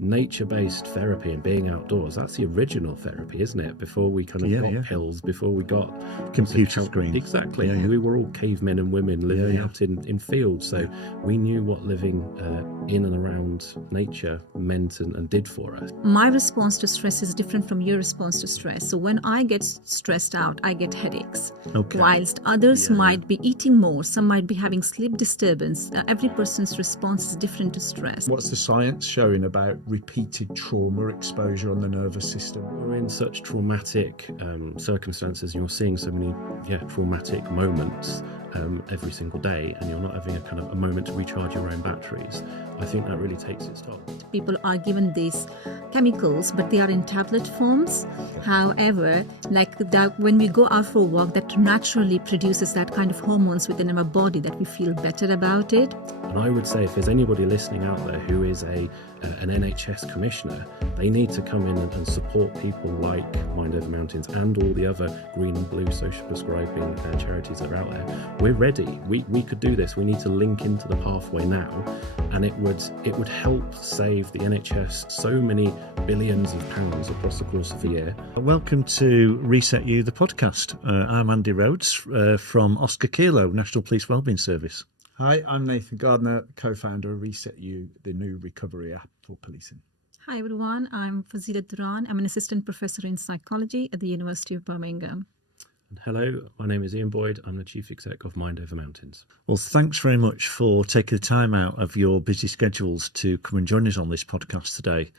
nature-based therapy and being outdoors, that's the original therapy, isn't it? Before we kind of got pills, before we got computer screens. Exactly. We were all cavemen and women living out in fields, so we knew what living in and around nature meant and did for us. My response to stress is different from your response to stress. So when I get stressed out, I get headaches. Whilst others might be eating more, some might be having sleep disturbance. Every person's response is different to stress. What's the science showing about repeated trauma exposure on the nervous system? We're in such traumatic circumstances, and you're seeing so many traumatic moments every single day, and you're not having a moment to recharge your own batteries. I think that really takes its toll. People are given these chemicals, but they are in tablet forms. However, like that, when we go out for a walk, that naturally produces that kind of hormones within our body that we feel better about it. And I would say if there's anybody listening out there who is an NHS commissioner, they need to come in and support people like Mind Over Mountains and all the other green and blue social prescribing charities that are out there. We're ready. We could do this. We need to link into the pathway now, and it would help save the NHS so many billions of pounds across the course of the year. Welcome to ResetU, the podcast. I'm Andy Rhodes from Oscar Kilo, National Police Wellbeing Service. Hi, I'm Nathan Gardner, co-founder of ResetU, the new recovery app for policing. Hi everyone, I'm Fazaleet Duran. I'm an assistant professor in psychology at the University of Birmingham. And hello, my name is Ian Boyd. I'm the Chief Exec of Mind Over Mountains. Well, thanks very much for taking the time out of your busy schedules to come and join us on this podcast today.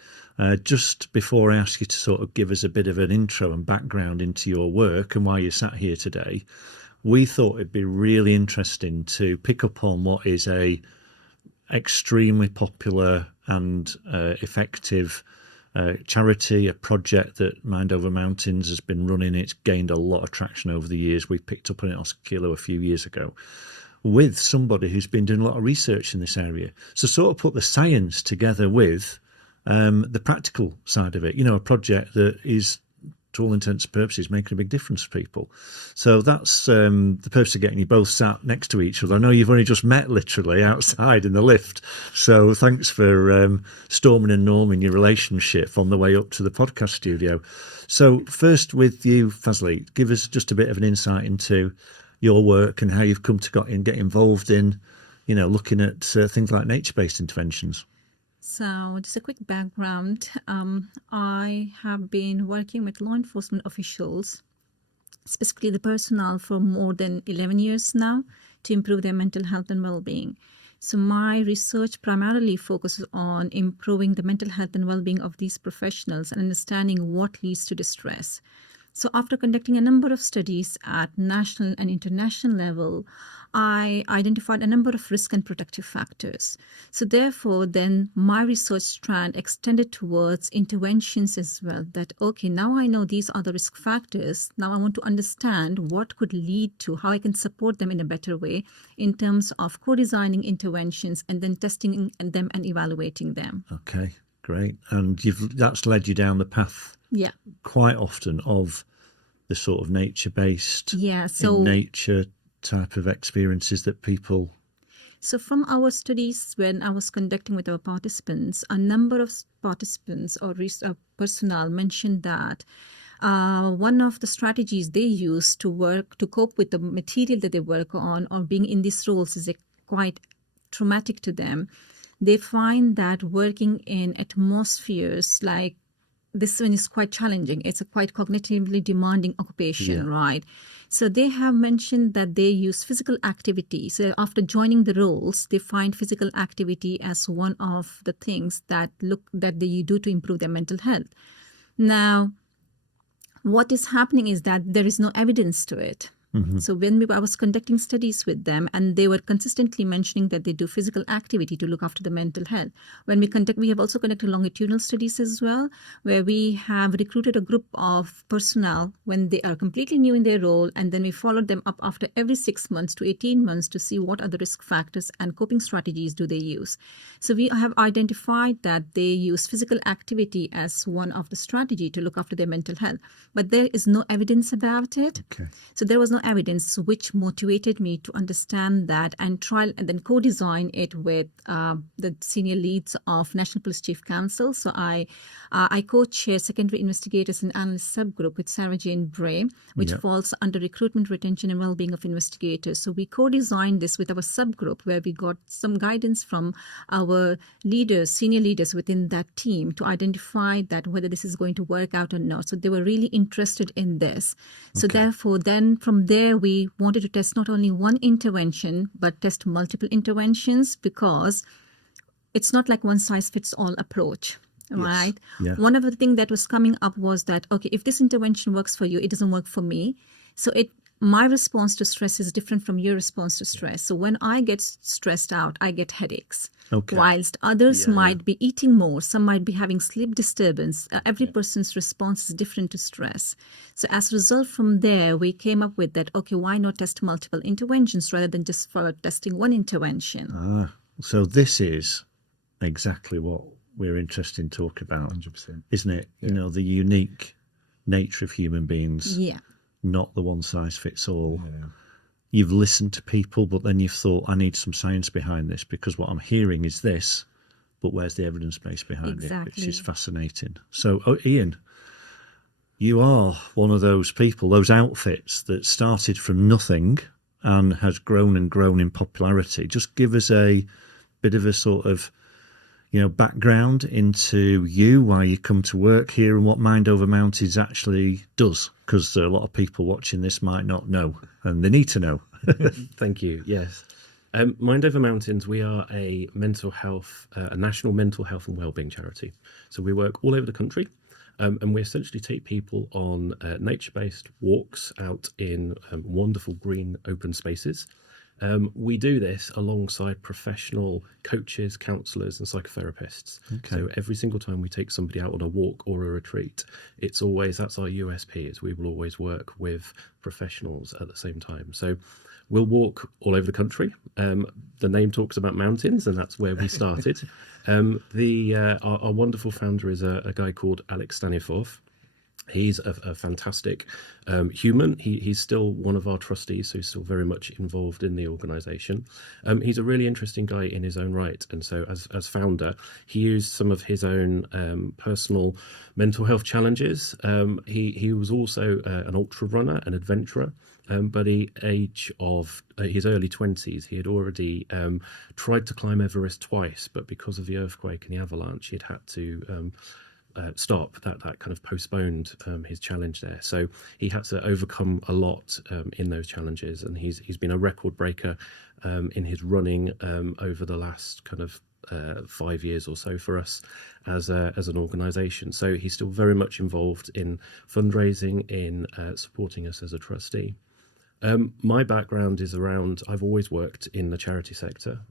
Just before I ask you to sort of give us a bit of an intro and background into your work and why you sat here today, we thought it'd be really interesting to pick up on what is a extremely popular and effective charity, a project that Mind Over Mountains has been running. It's gained a lot of traction over the years. We picked up on it Oscar Kilo a few years ago with somebody who's been doing a lot of research in this area. So sort of put the science together with the practical side of it, a project that is, to all intents and purposes, making a big difference for people. So that's the purpose of getting you both sat next to each other. I know you've only just met literally outside in the lift, so thanks for storming and norming your relationship on the way up to the podcast studio. So first with you, Fazaleet, give us just a bit of an insight into your work and how you've come to get involved in, looking at things like nature-based interventions. So just a quick background. I have been working with law enforcement officials, specifically the personnel, for more than 11 years now to improve their mental health and well-being. So my research primarily focuses on improving the mental health and well-being of these professionals and understanding what leads to distress. So after conducting a number of studies at national and international level, I identified a number of risk and protective factors. So therefore, then my research strand extended towards interventions as well. That, okay, now I know these are the risk factors. Now I want to understand what could lead to how I can support them in a better way in terms of co-designing interventions and then testing them and evaluating them. Okay, great. And that's led you down the path quite often of the sort of nature-based, in nature type of experiences that people... So from our studies, when I was conducting with our participants, a number of participants or personnel mentioned that one of the strategies they use to cope with the material that they work on or being in these roles is quite traumatic to them. They find that working in atmospheres like this one is quite challenging. It's a quite cognitively demanding occupation, right? So they have mentioned that they use physical activity. So after joining the roles, they find physical activity as one of the things that they do to improve their mental health. Now, what is happening is that there is no evidence to it. Mm-hmm. So I was conducting studies with them, and they were consistently mentioning that they do physical activity to look after the mental health. We have also conducted longitudinal studies as well, where we have recruited a group of personnel when they are completely new in their role, and then we followed them up after every 6 months to 18 months to see what are the risk factors and coping strategies do they use. So we have identified that they use physical activity as one of the strategy to look after their mental health, but there is no evidence about it. Okay. So there was no evidence, which motivated me to understand that and try and then co-design it with the senior leads of National Police Chief Council. So I co-chair Secondary Investigators and Analysts subgroup with Sarah Jane Bray, which falls under Recruitment, Retention and Wellbeing of Investigators. So we co-designed this with our subgroup, where we got some guidance from our leaders, senior leaders within that team, to identify that whether this is going to work out or not. So they were really interested in this. So therefore, then from there, we wanted to test not only one intervention, but test multiple interventions, because it's not like one size fits all approach. Right. Yeah. One of the things that was coming up was that, okay, if this intervention works for you, it doesn't work for me. So my response to stress is different from your response to stress. So when I get stressed out, I get headaches. Whilst others might be eating more, some might be having sleep disturbance. Every person's response is different to stress. So as a result from there, we came up with that, okay, why not test multiple interventions rather than just for testing one intervention? So this is exactly what we're interested in talking about, 100%. isn't it? You know, the unique nature of human beings. Yeah. Not the one size fits all. Yeah. You've listened to people, but then you've thought, I need some science behind this, because what I'm hearing is this, but where's the evidence base behind it? Which is fascinating. So, Ian, you are one of those people, those outfits that started from nothing and has grown and grown in popularity. Just give us a bit of a sort of, background into you, why you come to work here, and what Mind Over Mountains actually does, because a lot of people watching this might not know, and they need to know. Thank you. Yes. Mind Over Mountains, we are a national mental health and wellbeing charity. So we work all over the country, and we essentially take people on nature-based walks out in wonderful green open spaces. We do this alongside professional coaches, counsellors and psychotherapists. So every single time we take somebody out on a walk or a retreat, that's our USP, is we will always work with professionals at the same time. So we'll walk all over the country. The name talks about mountains, and that's where we started. Our wonderful founder is a guy called Alex Staniforth. He's a fantastic human. He's still one of our trustees, so he's still very much involved in the organisation. He's a really interesting guy in his own right, and so as founder, he used some of his own personal mental health challenges. He was also an ultra runner, an adventurer. But at the age of his early 20s, he had already tried to climb Everest twice, but because of the earthquake and the avalanche, he'd had to stop. That kind of postponed his challenge there. So he had to overcome a lot in those challenges, and he's been a record breaker in his running over the last kind of 5 years or so for us as an organisation. So he's still very much involved in fundraising, in supporting us as a trustee. My background is around, I've always worked in the charity sector.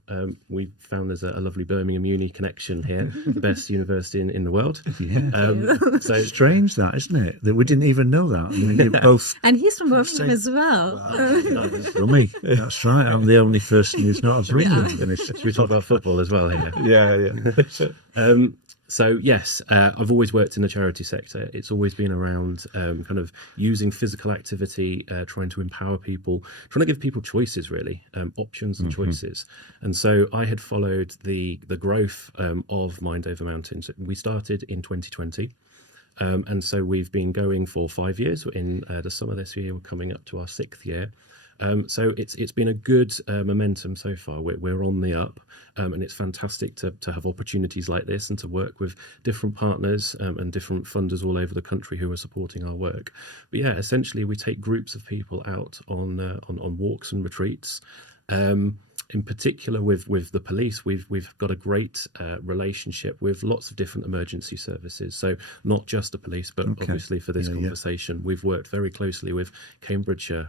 We found there's a lovely Birmingham Uni connection here, the best university in the world. Yeah. So strange that, isn't it? That we didn't even know that. I mean, you're both. And he's from Birmingham as well. From me. That's right. I'm the only person who's not a Birmingham. Should we talk about football as well here? Yeah. So yes, I've always worked in the charity sector. It's always been around kind of using physical activity, trying to empower people, trying to give people choices, really, options and choices. And so I had followed the growth of Mind Over Mountains. We started in 2020. And so we've been going for 5 years. In the summer this year, we're coming up to our 6th year. So it's been a good momentum so far. We're on the up, and it's fantastic to have opportunities like this and to work with different partners and different funders all over the country who are supporting our work. But yeah, essentially we take groups of people out on walks and retreats. In particular with the police, we've got a great relationship with lots of different emergency services. So not just the police, but obviously for this conversation, we've worked very closely with Cambridgeshire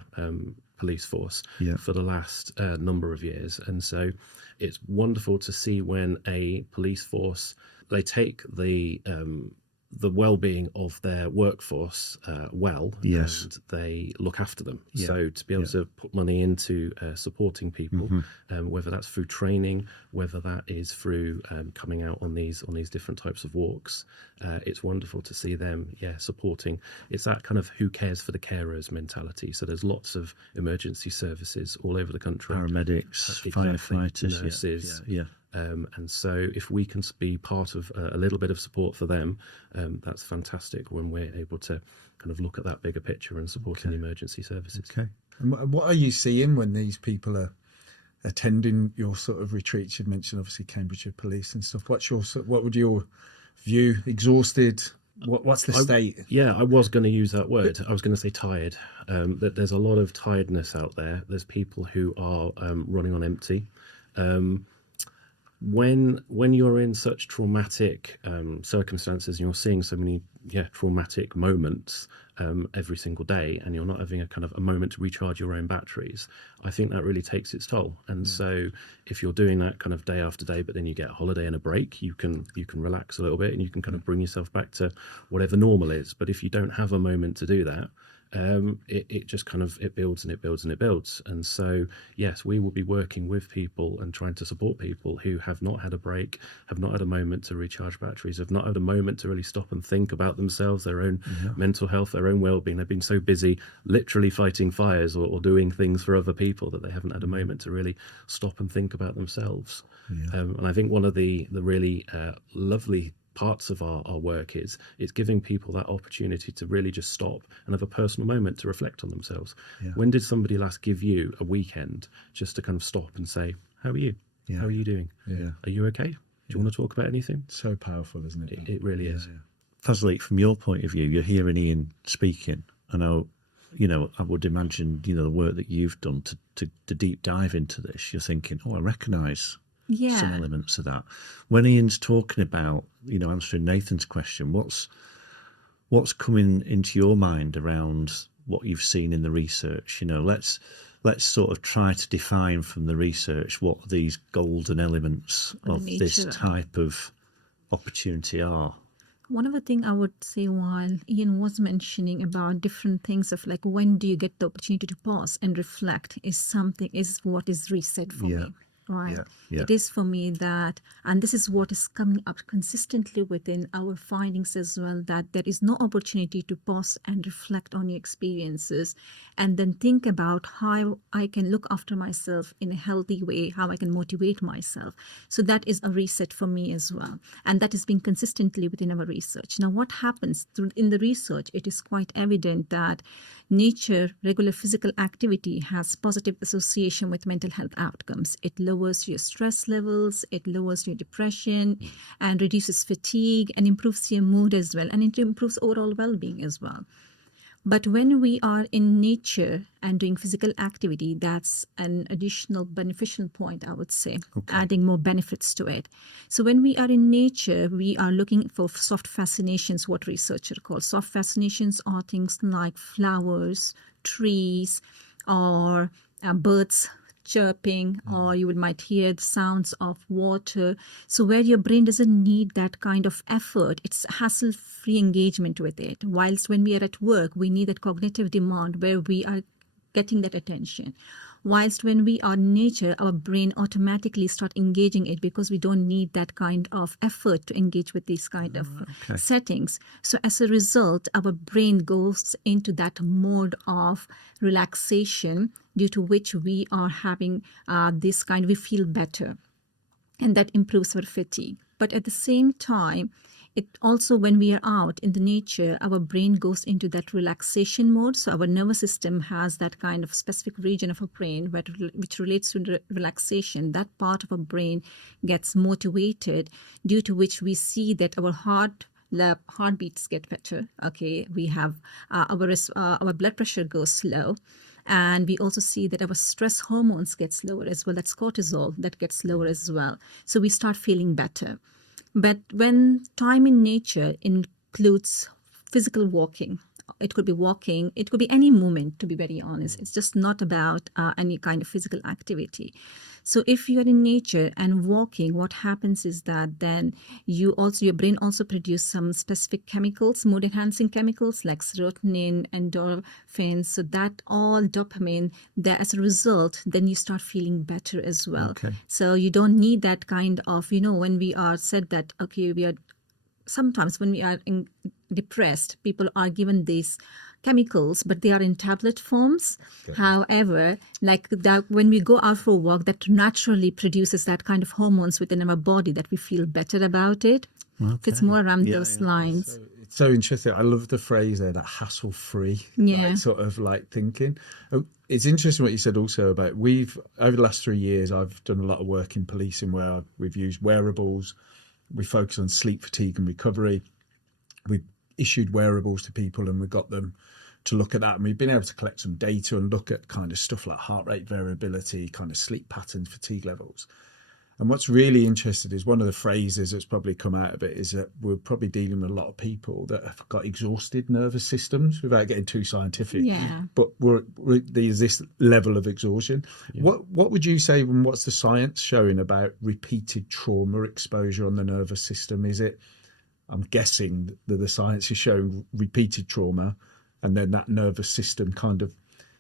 police force for the last number of years. And so it's wonderful to see when a police force, they take the the well-being of their workforce well, Yes. and they look after them. Yeah. So to be able to put money into supporting people, whether that's through training, whether that is through coming out on these different types of walks, it's wonderful to see them supporting. It's that kind of who cares for the carers mentality. So there's lots of emergency services all over the country, Paramedics, Exactly. firefighters, nurses. Yeah. And so if we can be part of a little bit of support for them, that's fantastic when we're able to kind of look at that bigger picture and supporting the emergency services. Okay. And what are you seeing when these people are attending your sort of retreats? You mentioned obviously Cambridgeshire Police and stuff. What would your view? Exhausted? What's the state? I was going to use that word. I was going to say tired. That there's a lot of tiredness out there. There's people who are running on empty. When you're in such traumatic circumstances and you're seeing so many traumatic moments every single day, and you're not having a moment to recharge your own batteries, I think that really takes its toll. And so if you're doing that kind of day after day, but then you get a holiday and a break, you can relax a little bit and you can kind of bring yourself back to whatever normal is. But if you don't have a moment to do that, it just it builds and it builds and it builds. And so yes, we will be working with people and trying to support people who have not had a break, have not had a moment to recharge batteries, have not had a moment to really stop and think about themselves, their own mental health, their own well-being. They've been so busy literally fighting fires or doing things for other people that they haven't had a moment to really stop and think about themselves. And I think one of the really lovely parts of our work is it's giving people that opportunity to really just stop and have a personal moment to reflect on themselves. When did somebody last give you a weekend just to kind of stop and say, how are you? How are you doing? Are you okay? Do you want to talk about anything? So powerful, isn't it? It really is. Fazaleet, from your point of view, you're hearing Ian speaking. I know, I would imagine, the work that you've done to deep dive into this, you're thinking, I recognise some elements of that. When Ian's talking about, answering Nathan's question, what's coming into your mind around what you've seen in the research? Let's sort of try to define from the research what these golden elements of this type of opportunity are. One of the things I would say, while Ian was mentioning about different things of like when do you get the opportunity to pause and reflect, is what is reset for me. Right. It is for me that, and this is what is coming up consistently within our findings as well, that there is no opportunity to pause and reflect on your experiences and then think about how I can look after myself in a healthy way, how I can motivate myself. So that is a reset for me as well. And that is being consistently within our research. Now, what happens in the research, it is quite evident that nature, regular physical activity has positive association with mental health outcomes. It lowers your stress levels, it lowers your depression and reduces fatigue and improves your mood as well. And it improves overall well-being as well. But when we are in nature and doing physical activity, that's an additional beneficial point, I would say, adding more benefits to it. So when we are in nature, we are looking for soft fascinations, what researchers call. Soft fascinations are things like flowers, trees, or birds chirping, or you might hear the sounds of water. So where your brain doesn't need that kind of effort, it's hassle-free engagement with it. Whilst when we are at work, we need that cognitive demand where we are getting that attention. Whilst when we are in nature, our brain automatically start engaging it because we don't need that kind of effort to engage with these kind of settings. So as a result, our brain goes into that mode of relaxation, due to which we are having we feel better. And that improves our fatigue. But at the same time, it also, when we are out in the nature, our brain goes into that relaxation mode. So our nervous system has that kind of specific region of our brain which relates to relaxation. That part of our brain gets motivated, due to which we see that our heartbeats get better. We have our blood pressure goes slow. And we also see that our stress hormones get lower as well. That's cortisol that gets lower as well. So we start feeling better. But when time in nature includes physical walking, it could be any movement, to be very honest. It's just not about any kind of physical activity. So if you are in nature and walking, what happens is that then your brain also produces some specific chemicals, mood enhancing chemicals like serotonin, endorphins. So that all dopamine, that as a result, then you start feeling better as well. Okay. So you don't need that kind of, when we are said that, okay, sometimes when we are depressed, people are given these chemicals, but they are in tablet forms. Okay. However, like that, when we go out for a walk, that naturally produces that kind of hormones within our body that we feel better about it. Okay. It's more around Yeah, those yeah. lines. It's so interesting. I love the phrase there, that hassle-free sort of like thinking. It's interesting what you said also about over the last 3 years, I've done a lot of work in policing where we've used wearables. We focus on sleep, fatigue and recovery. We issued wearables to people and we got them to look at that. And we've been able to collect some data and look at kind of stuff like heart rate variability, kind of sleep patterns, fatigue levels. And what's really interesting is one of the phrases that's probably come out of it is that we're probably dealing with a lot of people that have got exhausted nervous systems, without getting too scientific. Yeah. But there's this level of exhaustion. Yeah. What would you say, and what's the science showing about repeated trauma exposure on the nervous system? Is it, I'm guessing that the science is showing repeated trauma and then that nervous system kind of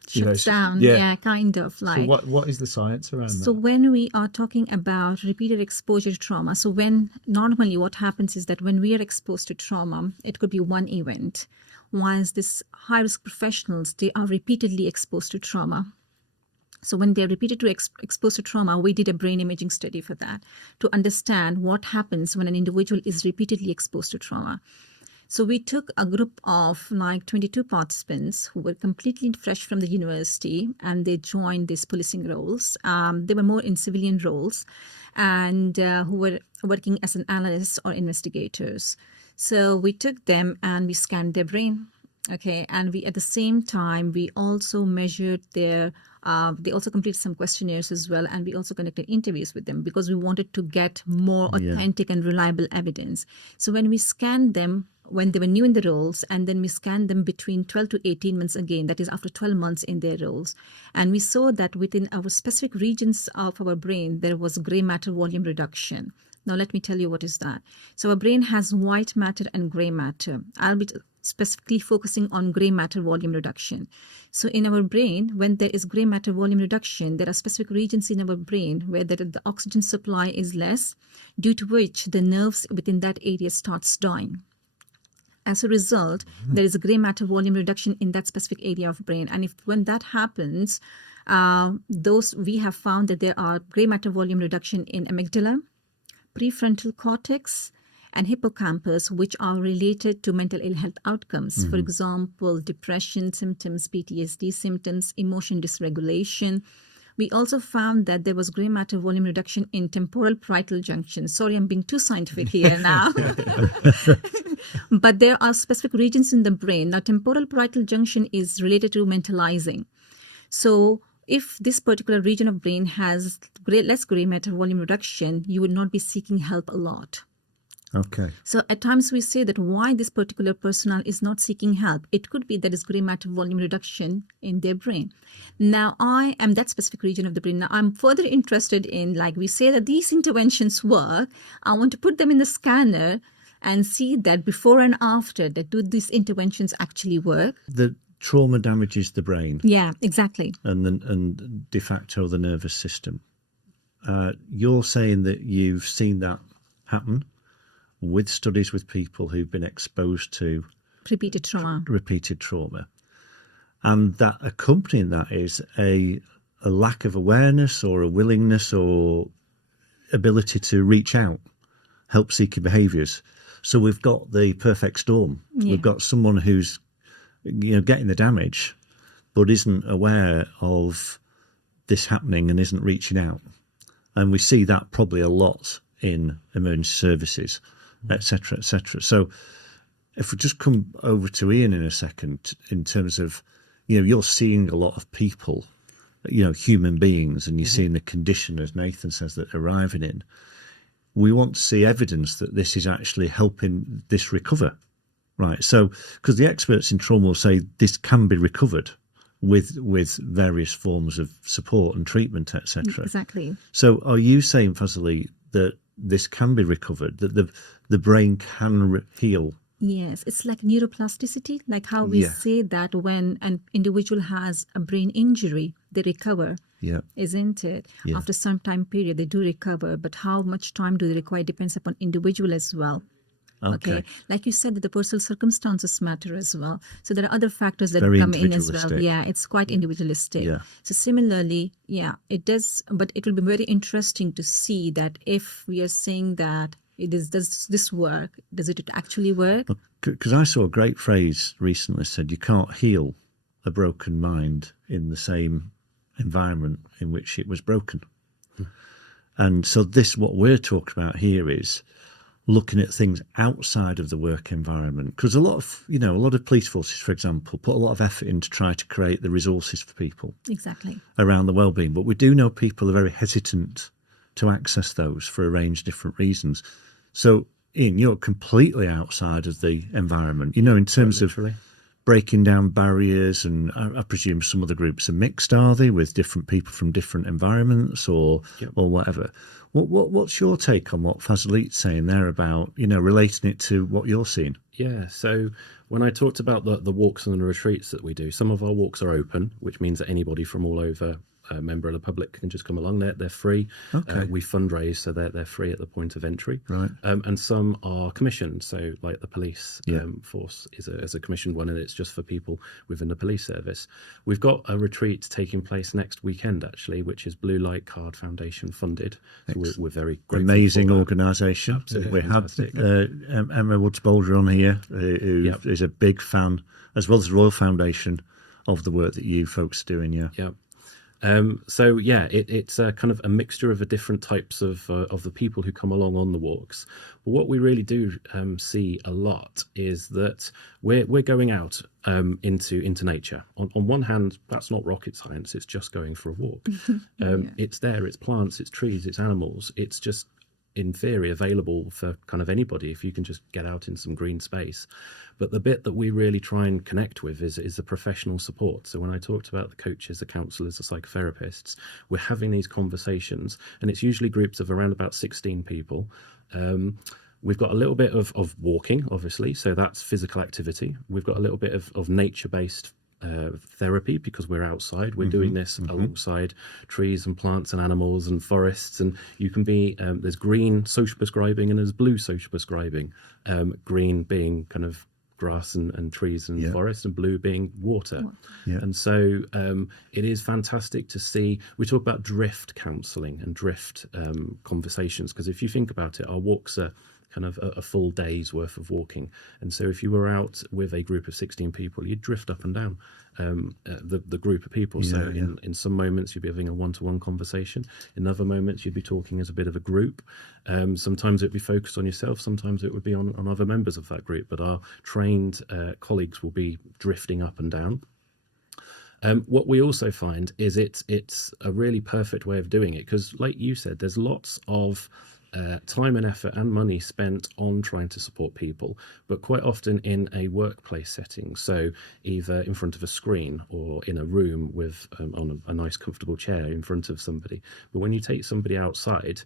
shuts down. Yeah, kind of like. So what is the science around that? So when we are talking about repeated exposure to trauma, so when normally what happens is that when we are exposed to trauma, it could be one event. Once these high-risk professionals, they are repeatedly exposed to trauma. So when they're repeatedly exposed to trauma, we did a brain imaging study for that to understand what happens when an individual is repeatedly exposed to trauma. So we took a group of like 22 participants who were completely fresh from the university and they joined these policing roles. They were more in civilian roles and who were working as an analyst or investigators. So we took them and we scanned their brain. Okay, and we at the same time we also measured their. They also completed some questionnaires as well, and we also conducted interviews with them because we wanted to get more authentic and reliable evidence. So when we scanned them when they were new in the roles, and then we scanned them between 12 to 18 months again, that is after 12 months in their roles, and we saw that within our specific regions of our brain there was gray matter volume reduction. Now let me tell you what is that. So our brain has white matter and gray matter. I'll be specifically focusing on gray matter volume reduction. So in our brain, when there is gray matter volume reduction, there are specific regions in our brain where the oxygen supply is less, due to which the nerves within that area starts dying. As a result, there is a gray matter volume reduction in that specific area of brain. And when that happens, we have found that there are gray matter volume reduction in amygdala, prefrontal cortex, and hippocampus, which are related to mental ill health outcomes. For example, depression symptoms, PTSD symptoms, emotion dysregulation. We also found that there was gray matter volume reduction in temporal parietal junction. Sorry, I'm being too scientific here now. But there are specific regions in the brain. Now, temporal parietal junction is related to mentalizing. So if this particular region of brain has less gray matter volume reduction, you would not be seeking help a lot. Okay. So at times we say that why this particular personnel is not seeking help. It could be that is gray matter volume reduction in their brain. Now I am that specific region of the brain. Now I'm further interested in, like we say that these interventions work. I want to put them in the scanner and see that before and after, that do these interventions actually work. The trauma damages the brain. Yeah, exactly. And de facto the nervous system. You're saying that you've seen that happen with studies with people who've been exposed to repeated trauma. And that accompanying that is a lack of awareness or a willingness or ability to reach out, help-seeking behaviours. So we've got the perfect storm. Yeah. We've got someone who's getting the damage but isn't aware of this happening and isn't reaching out. And we see that probably a lot in emergency services, etc., etc. So if we just come over to Ian in a second, in terms of, you're seeing a lot of people, human beings, and you're seeing the condition, as Nathan says, that they're arriving in. We want to see evidence that this is actually helping this recover, right? So, because the experts in trauma will say this can be recovered, with various forms of support and treatment, etc. Exactly. So are you saying, Fazaleet, that this can be recovered, that the brain can heal? Yes, it's like neuroplasticity, like how we Yeah. say that when an individual has a brain injury, they recover, Yeah. isn't it? Yeah. After some time period, they do recover, but how much time do they require depends upon individual as well. Okay. Like you said, that the personal circumstances matter as well. So there are other factors that Very come in as well. individualistic. Yeah, it's quite individualistic. Yeah. So similarly, yeah, it does, but it will be very interesting to see that if we are saying that does this work? Does it actually work? Because I saw a great phrase recently said, you can't heal a broken mind in the same environment in which it was broken. And so what we're talking about here is looking at things outside of the work environment, because a lot of police forces, for example, put a lot of effort in to try to create the resources for people Exactly. around the well-being, but we do know people are very hesitant to access those for a range of different reasons. So Ian, you're completely outside of the environment, in terms of breaking down barriers, and I presume some of the groups are mixed, are they, with different people from different environments or whatever. What's your take on what Fazaleet's saying there about, relating it to what you're seeing? Yeah, so when I talked about the walks and the retreats that we do, some of our walks are open, which means that anybody from all over, a member of the public, can just come along. They're free. Okay. We fundraise, so they're free at the point of entry. Right. And some are commissioned, so like the police Yeah. force is a commissioned one, and it's just for people within the police service. We've got a retreat taking place next weekend, actually, which is Blue Light Card Foundation funded. So we're very grateful. Amazing for that. organisation. Absolutely We had fantastic. Emma Woods-Boulder on here, who is a big fan, as well as the Royal Foundation, of the work that you folks are doing. Yeah. Yeah. So yeah, it's a kind of a mixture of the different types of the people who come along on the walks. But what we really do see a lot is that we're going out into nature. On one hand, that's not rocket science; it's just going for a walk. It's there, it's plants, it's trees, it's animals. It's just, in theory, available for kind of anybody if you can just get out in some green space. But the bit that we really try and connect with is the professional support. So when I talked about the coaches, the counsellors, the psychotherapists, we're having these conversations, and it's usually groups of around about 16 people. We've got a little bit of walking, obviously, so that's physical activity. We've got a little bit of nature-based therapy, because we're outside. We're doing this alongside trees and plants and animals and forests, and you can be there's green social prescribing and there's blue social prescribing. Green being kind of grass and trees and forest, and blue being water. And so it is fantastic to see. We talk about drift counselling and drift conversations, because if you think about it, our walks are kind of a full day's worth of walking. And so if you were out with a group of 16 people, you'd drift up and down the group of people. So in some moments you'd be having a one-to-one conversation. In other moments you'd be talking as a bit of a group. Sometimes it'd be focused on yourself, sometimes it would be on other members of that group, but our trained colleagues will be drifting up and down. What we also find is it's a really perfect way of doing it, because like you said, there's lots of time and effort and money spent on trying to support people, but quite often in a workplace setting. So either in front of a screen or in a room with on a nice comfortable chair in front of somebody. But when you take somebody outside,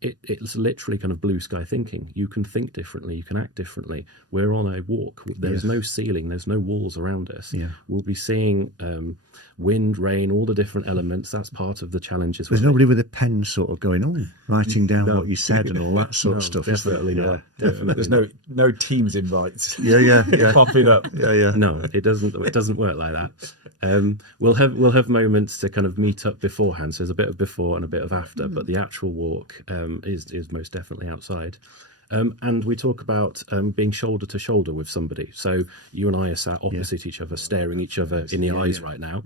it's literally kind of blue sky thinking. You can think differently, you can act differently. We're on a walk. There's no ceiling, there's no walls around us. We'll be seeing wind, rain, all the different elements. That's part of the challenges. There's nobody with a pen sort of going, writing down what you said and all that sort of stuff. Definitely not. Definitely. There's no Teams invites. Yeah. Popping up. Yeah. No, it doesn't work like that. We'll have moments to kind of meet up beforehand. So there's a bit of before and a bit of after, but the actual walk is most definitely outside. And we talk about being shoulder to shoulder with somebody. So you and I are sat opposite each other, staring each other in the eyes right now.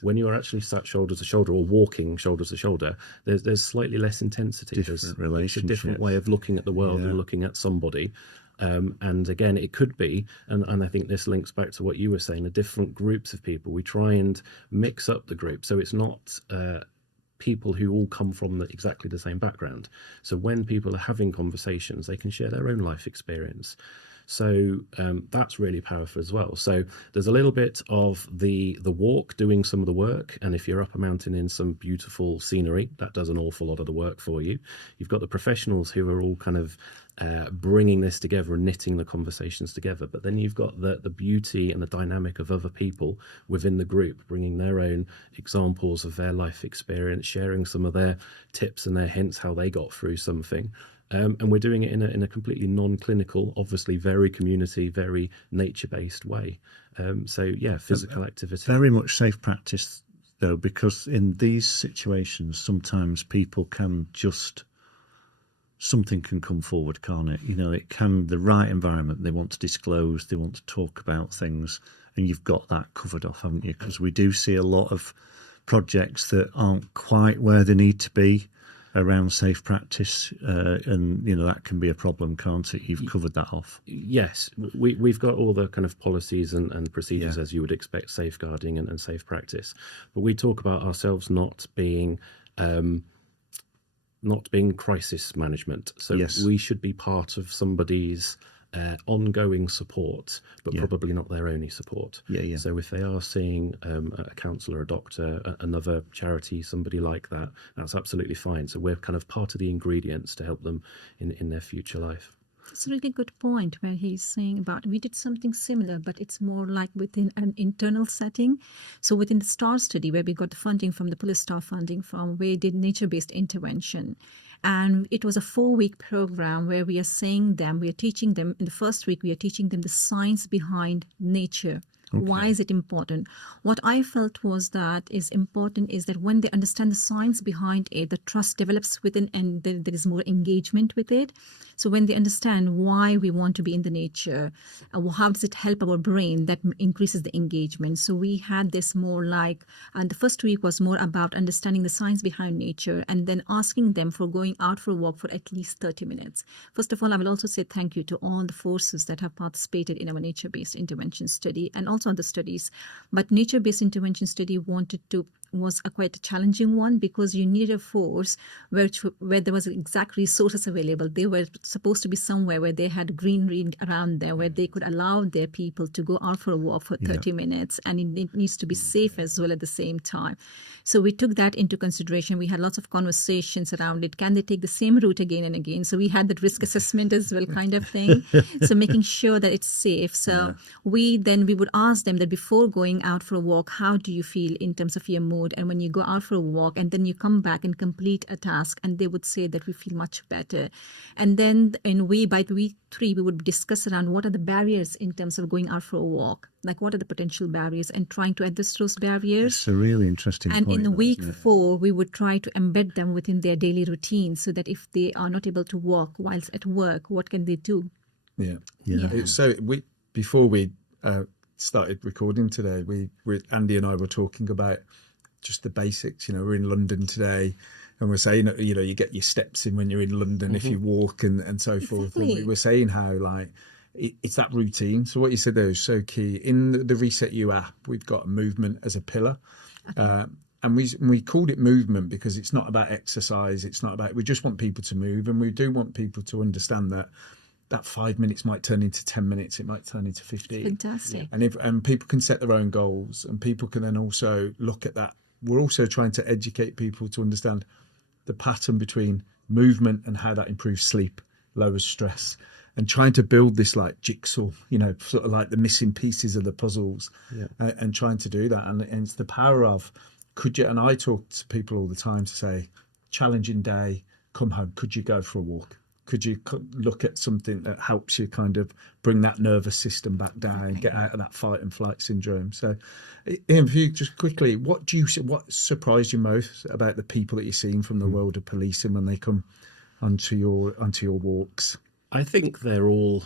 When you're actually sat shoulder to shoulder or walking shoulder to shoulder, there's slightly less intensity. Different It's a different way of looking at the world and looking at somebody. And again, it could be, and I think this links back to what you were saying, the different groups of people. We try and mix up the group, so it's not people who all come from exactly the same background. So when people are having conversations, they can share their own life experience. So that's really powerful as well. So there's a little bit of the walk doing some of the work, and if you're up a mountain in some beautiful scenery, that does an awful lot of the work for you. You've got the professionals who are all kind of bringing this together and knitting the conversations together, but then you've got the beauty and the dynamic of other people within the group bringing their own examples of their life experience, sharing some of their tips and their hints how they got through something. And we're doing it in a completely non-clinical, obviously very community, very nature-based way. So yeah, physical activity. Very much safe practice though, because in these situations sometimes people can just, something can come forward, can't it? You know, it can, the right environment, they want to disclose, they want to talk about things, and you've got that covered off, haven't you? Because we do see a lot of projects that aren't quite where they need to be around safe practice, and you know, that can be a problem, can't it? You've covered that off. Yes, we've got all the kind of policies and procedures as you would expect, safeguarding and safe practice, but we talk about ourselves not being crisis management. So we should be part of somebody's ongoing support, but probably not their only support. So if they are seeing a counsellor, a doctor, another charity, somebody like that, that's absolutely fine. So we're kind of part of the ingredients to help them in their future life. It's a really good point where he's saying about we did something similar, but it's more like within an internal setting. So within the STAR study, where we got the funding from the Police STAR funding from, we did nature-based intervention. And it was a 4-week program where we are saying them, we are teaching them, in the first week, we are teaching them the science behind nature. Okay. Why is it important? What I felt was that is important is that when they understand the science behind it, the trust develops within and there is more engagement with it. So when they understand why we want to be in the nature, how does it help our brain, that increases the engagement. So we had this more like, and the first week was more about understanding the science behind nature and then asking them for going out for a walk for at least 30 minutes. First of all, I will also say thank you to all the forces that have participated in our nature-based intervention study and also other studies. But nature-based intervention study was quite a challenging one because you needed a force where there was exact resources available. They were supposed to be somewhere where they had greenery around there, where they could allow their people to go out for a walk for 30 minutes, and it needs to be safe as well at the same time. So we took that into consideration. We had lots of conversations around it. Can they take the same route again and again? So we had that risk assessment as well, kind of thing. So making sure that it's safe. So we would ask them that before going out for a walk, how do you feel in terms of your mood? And when you go out for a walk and then you come back and complete a task, and they would say that we feel much better. And then by week 3, we would discuss around what are the barriers in terms of going out for a walk, like what are the potential barriers and trying to address those barriers. It's a really interesting point. And in week 4, we would try to embed them within their daily routine so that if they are not able to walk whilst at work, what can they do? So before we started recording today, Andy and I were talking about just the basics. You know, we're in London today, and we're saying, you know, you get your steps in when you're in London if you walk and so forth. And we were saying how like it's that routine. So what you said there is so key. In the ResetU app, we've got movement as a pillar. And we called it movement because it's not about exercise. It's not about, we just want people to move, and we do want people to understand that 5 minutes might turn into 10 minutes. It might turn into 15. Fantastic. And people can set their own goals, and people can then also look at that. We're also trying to educate people to understand the pattern between movement and how that improves sleep, lowers stress, and trying to build this like jigsaw, you know, sort of like the missing pieces of the puzzles, and trying to do that. And it's the power of, and I talk to people all the time to say, challenging day, come home, could you go for a walk? Could you look at something that helps you kind of bring that nervous system back down and get out of that fight and flight syndrome? So, Ian, if you just quickly, what surprised you most about the people that you're seeing from the world of policing when they come onto your walks? I think they're all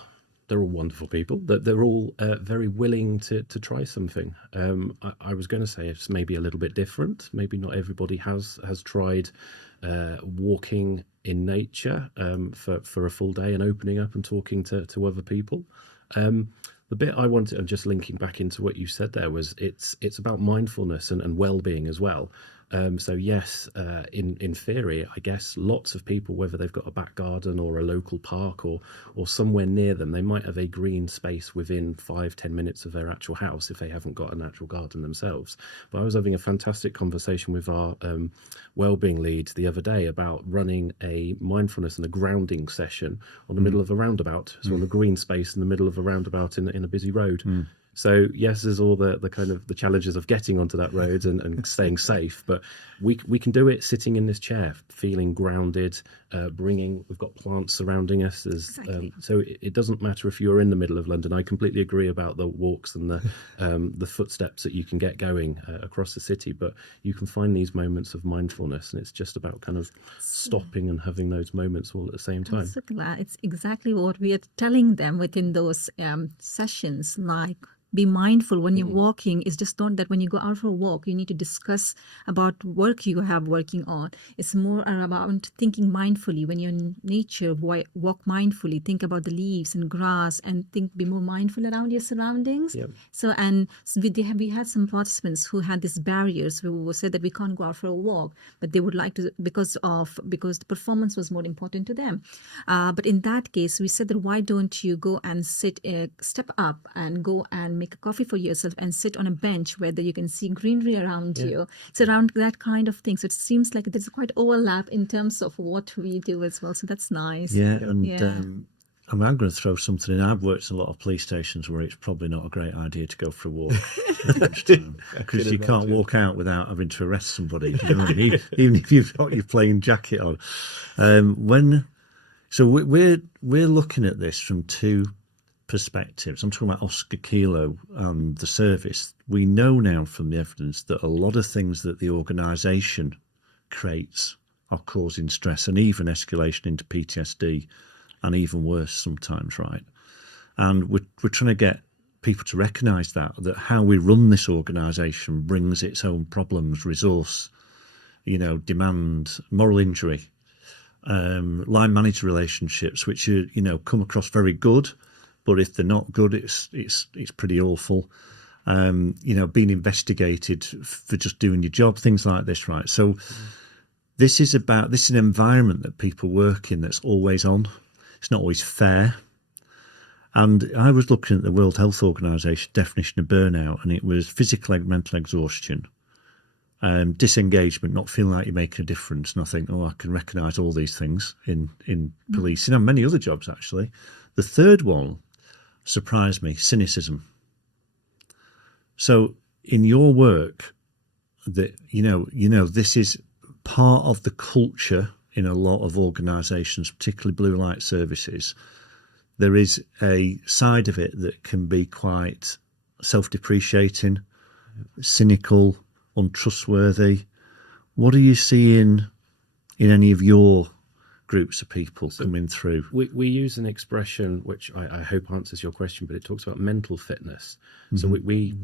wonderful people. That they're all very willing to try something. I was going to say it's maybe a little bit different. Maybe not everybody has tried walking in nature for a full day and opening up and talking to other people. The bit I wanted, and just linking back into what you said there, was it's about mindfulness and well-being as well. So yes, in theory, I guess lots of people, whether they've got a back garden or a local park or somewhere near them, they might have a green space within 5-10 minutes of their actual house if they haven't got a natural garden themselves. But I was having a fantastic conversation with our wellbeing lead the other day about running a mindfulness and a grounding session on the middle of a roundabout, so on the green space in the middle of a roundabout in a busy road. So yes, there's all the kind of the challenges of getting onto that road and staying safe, but we can do it sitting in this chair, feeling grounded, we've got plants surrounding us. Exactly. So it doesn't matter if you're in the middle of London. I completely agree about the walks and the footsteps that you can get going across the city, but you can find these moments of mindfulness, and it's just about kind of stopping and having those moments all at the same time. I'm so glad. It's exactly what we are telling them within those sessions, like be mindful when you're walking. It's just not that when you go out for a walk, you need to discuss about work you have working on. It's more about thinking mindfully. When you're in nature, walk mindfully, think about the leaves and grass, and be more mindful around your surroundings. Yep. So we had some participants who had these barriers who said that we can't go out for a walk, but they would like to because the performance was more important to them. But in that case, we said that why don't you go and step up and go and make a coffee for yourself and sit on a bench where you can see greenery around you. It's around that kind of thing. So it seems like there's quite overlap in terms of what we do as well. So that's nice. I'm going to throw something in. I've worked in a lot of police stations where it's probably not a great idea to go for a walk because you can't walk out without having to arrest somebody, you know, even if you've got your plain jacket on. So we're looking at this from two perspectives. I'm talking about Oscar Kilo and the service. We know now from the evidence that a lot of things that the organisation creates are causing stress and even escalation into PTSD and even worse sometimes, right? And we're trying to get people to recognise that how we run this organisation brings its own problems, resource, demand, moral injury, line manager relationships, which come across very good, but if they're not good, it's pretty awful. Being investigated for just doing your job, things like this, right? So this is an environment that people work in that's always on. It's not always fair. And I was looking at the World Health Organization definition of burnout, and it was physical and mental exhaustion, disengagement, not feeling like you're making a difference. And I think, I can recognise all these things in policing and many other jobs, actually. The third one surprised me, cynicism. So in your work, that this is part of the culture in a lot of organisations, particularly blue light services. There is a side of it that can be quite self-depreciating, cynical, untrustworthy. What are you seeing in any of your groups of people coming through? We use an expression which I hope answers your question, but it talks about mental fitness. So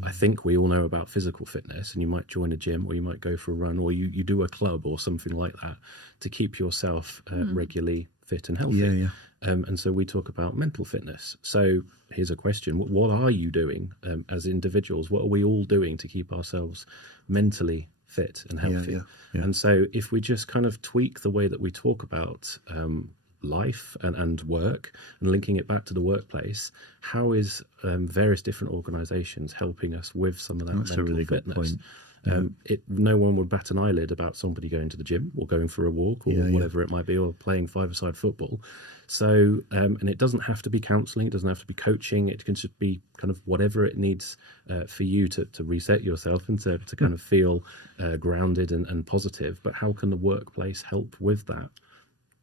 I think we all know about physical fitness, and you might join a gym or you might go for a run or you do a club or something like that to keep yourself regularly fit and healthy. And so we talk about mental fitness. So here's a question. What are you doing as individuals? What are we all doing to keep ourselves mentally fit and healthy? And so if we just kind of tweak the way that we talk about life and work and linking it back to the workplace, how is various different organizations helping us with some of that mental really fitness? good point. No one would bat an eyelid about somebody going to the gym or going for a walk or whatever it might be, or playing five-a-side football. So, and it doesn't have to be counselling, it doesn't have to be coaching, it can just be kind of whatever it needs for you to reset yourself and to kind of feel grounded and positive. But how can the workplace help with that?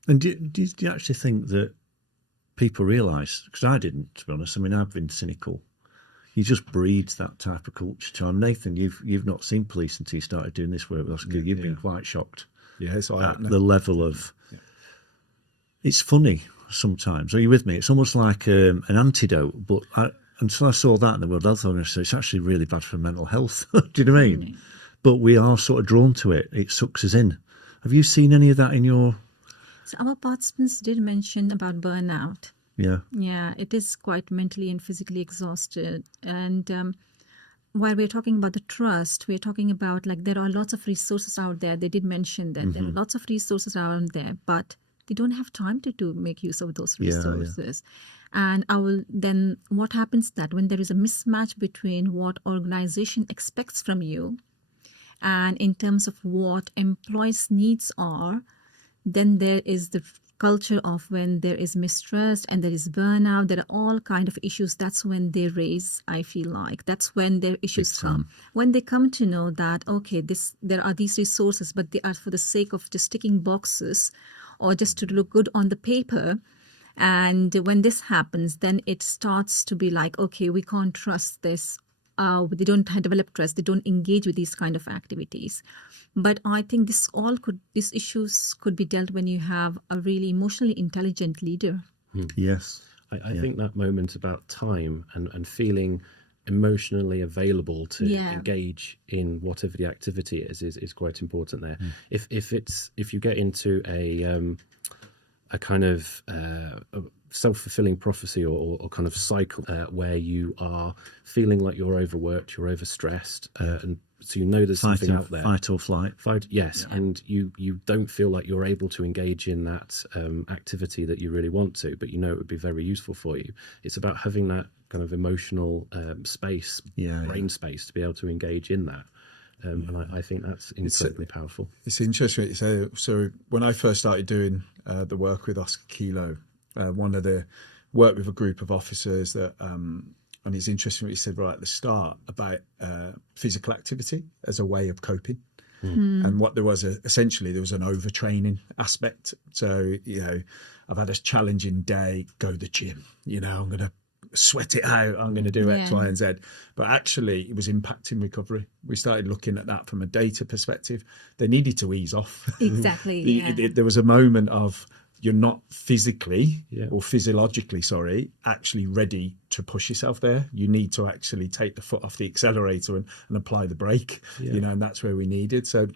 And do you actually think that people realise, because I didn't, to be honest, I mean, I've been cynical. You just breeds that type of culture, Tom. Nathan, you've not seen police until you started doing this work with us. You've been quite shocked at the level of... It's funny sometimes. Are you with me? It's almost like an antidote. But until I saw that in the World Health Organization, it's actually really bad for mental health. Do you know what I mean? But we are sort of drawn to it. It sucks us in. Have you seen any of that in your... So our participants did mention about burnout. Yeah. Yeah, it is quite mentally and physically exhausted. And while we're talking about the trust, we're talking about like there are lots of resources out there. They did mention that there are lots of resources out there, but they don't have time to make use of those resources. And then what happens that when there is a mismatch between what organization expects from you and in terms of what employees' needs are, then there is the culture of when there is mistrust and there is burnout, there are all kind of issues. That's when they raise, I feel like. That's when their issues come. When they come to know that, okay, there are these resources, but they are for the sake of just ticking boxes or just to look good on the paper. And when this happens, then it starts to be like, okay, we can't trust this. They don't develop trust. They don't engage with these kind of activities. But I think these issues could be dealt when you have a really emotionally intelligent leader. Yes. I think that moment about time and feeling emotionally available to engage in whatever the activity is quite important there. If you get into a kind of self-fulfilling prophecy or kind of cycle where you are feeling like you're overworked, you're overstressed, and so you know there's something out there. Fight or flight. Yes, and you don't feel like you're able to engage in that activity that you really want to, but you know it would be very useful for you. It's about having that kind of emotional space, brain space to be able to engage in that. And I think that's incredibly powerful. It's interesting what you say. So when I first started doing the work with Oscar Kilo, one of the work with a group of officers that, and it's interesting what you said right at the start about physical activity as a way of coping. And what there was, essentially, there was an overtraining aspect. So, I've had a challenging day, go to the gym, I'm going to sweat it out, I'm going to do X, Y, and Z. But actually, it was impacting recovery. We started looking at that from a data perspective. They needed to ease off. Exactly. There was a moment of you're not physically or physiologically, actually ready to push yourself there. You need to actually take the foot off the accelerator and apply the brake, and that's where we needed. So,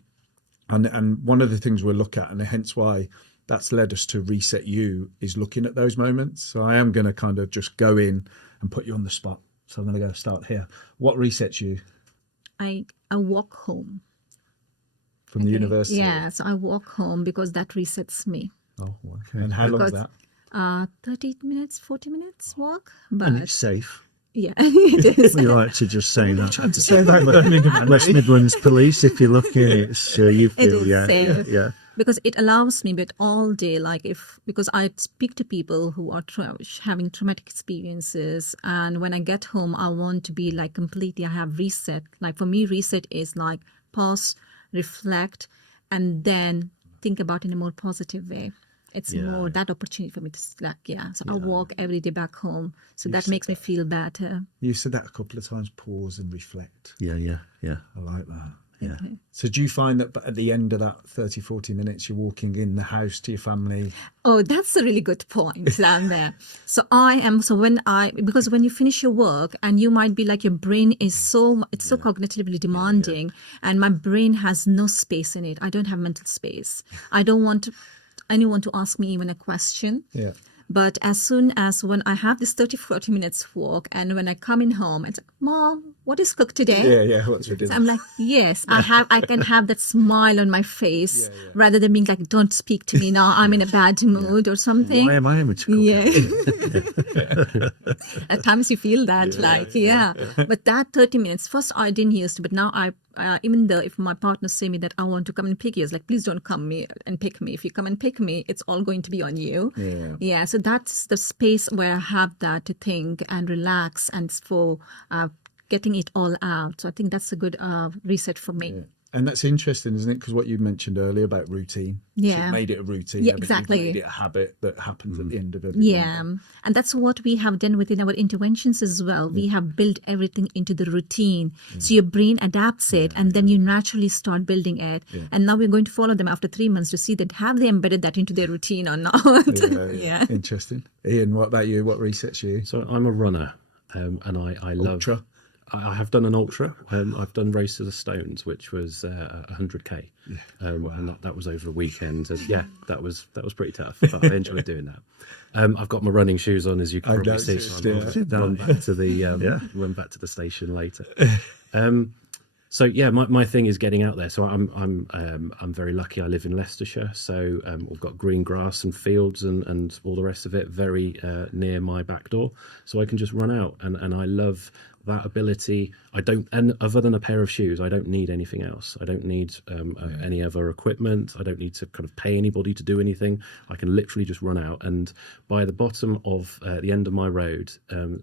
and one of the things we'll look at, and hence why that's led us to ResetU, is looking at those moments. So I am going to kind of just go in and put you on the spot. So I'm going to go start here. What resets you? I walk home. From the university? Yeah, so I walk home because that resets me. Oh, okay. And how long is that? 30 minutes, 40 minutes walk. But And it's safe. Yeah, it is. We like to just say that. To say that, West Midlands Police, if you're looking, it's you feel, safe. yeah. Because it allows me, but all day, because I speak to people who are having traumatic experiences, and when I get home, I want to be like completely, I have reset. Like for me, reset is like pause, reflect, and then think about it in a more positive way. It's more that opportunity for me to So I walk every day back home. So that makes me feel better. You said that a couple of times, pause and reflect. Yeah. I like that. Yeah. Okay. So do you find that at the end of that 30, 40 minutes, you're walking in the house to your family? Oh, that's a really good point down there. Because when you finish your work and you might be like, your brain is so cognitively demanding and my brain has no space in it. I don't have mental space. I don't want anyone to ask me even a question. Yeah. But as soon as when I have this 30, 40 minutes walk and when I come in home, it's like, Mom, what is cooked today? Yeah, what's for dinner? So I'm like, yes, I can have that smile on my face rather than being like, don't speak to me now, I'm in a bad mood or something. Why am I able to cook? Yeah. At times you feel that, But that 30 minutes, first I didn't used to, but now even though if my partner say me that I want to come and pick you, it's like, please don't come and pick me. If you come and pick me, it's all going to be on you. Yeah. So that's the space where I have that to think and relax and for getting it all out. So I think that's a good reset for me. Yeah. And that's interesting, isn't it? Because what you mentioned earlier about routine. Yeah. So you've made it a routine. Yeah, exactly. You've made it a habit that happens at the end of every day. And that's what we have done within our interventions as well. We have built everything into the routine. So your brain adapts it and then you naturally start building it. And now we're going to follow them after 3 months to see that have they embedded that into their routine or not. Interesting. Ian, what about you? What resets you? So I'm a runner and I love... Ultra? I have done an ultra. I've done Race to the Stones, which was 100k, and that was over a weekend. And that was pretty tough, but I enjoyed doing that. I've got my running shoes on, as you can I probably see. noticed, So I'll run back to the run back to the station later. So yeah, my thing is getting out there. So I'm very lucky. I live in Leicestershire, so we've got green grass and fields and all the rest of it very near my back door. So I can just run out, and I love that ability. And other than a pair of shoes, I don't need anything else. I don't need any other equipment. I don't need to kind of pay anybody to do anything. I can literally just run out. And by the bottom of the end of my road,